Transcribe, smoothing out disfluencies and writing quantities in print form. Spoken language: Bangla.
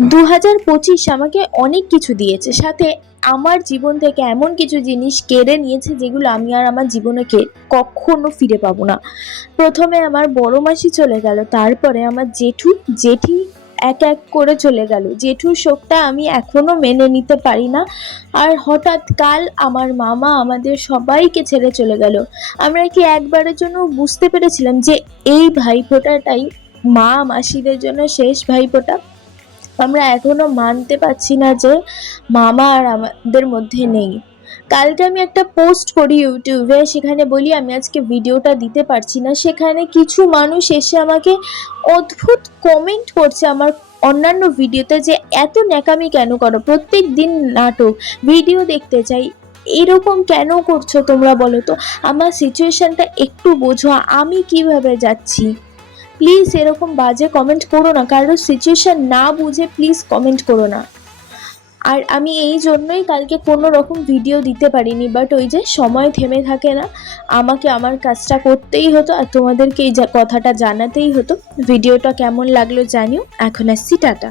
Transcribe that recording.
2025 আমাকে অনেক কিছু দিয়েছে, সাথে আমার জীবন থেকে এমন কিছু জিনিস কেড়ে নিয়েছে যেগুলো আমি আর আমার জীবনে কখনো ফিরে পাবো না। প্রথমে আমার বড় মাসি চলে গেল, তারপরে আমার জেঠি এক এক করে চলে গেল। জেঠুর শোকটা আমি এখনো মেনে নিতে পারি না। আর হঠাৎ কাল আমার মামা আমাদের সবাইকে ছেড়ে চলে গেল। আমরা কি একবারের জন্য বুঝতে পেরেছিলাম যে এই ভাইফোঁটাটাই মা মাসিদের জন্য শেষ ভাইফোঁটা? আমরা এখনো মানতে পারছি না যে মামা আর আমাদের মধ্যে নেই। কালকে আমি একটা পোস্ট করি ইউটিউবে, সেখানে বলি আমি আজকে ভিডিওটা দিতে পারছি না। সেখানে কিছু মানুষ এসে আমাকে অদ্ভুত কমেন্ট করছে আমার অন্যান্য ভিডিওতে, যে এত ন্যাকামি কেন করো, প্রত্যেক দিন নাটক, ভিডিও দেখতে চাই, এরকম কেন করছো তোমরা বলো তো? আমার সিচুয়েশনটা একটু বোঝো, আমি কিভাবে যাচ্ছি। প্লিজ এরকম বাজে কমেন্ট করো না, কারোর সিচুয়েশন না বুঝে প্লিজ কমেন্ট করো না। আর আমি এই জন্যই কালকে কোনো রকম ভিডিও দিতে পারিনি, বাট ওই যে সময় থেমে থাকে না, আমাকে আমার কাজটা করতেই হতো আর তোমাদেরকে এই কথাটা জানাতেই হতো। ভিডিওটা কেমন লাগলো জানিও। এখন আসছি, টাটা।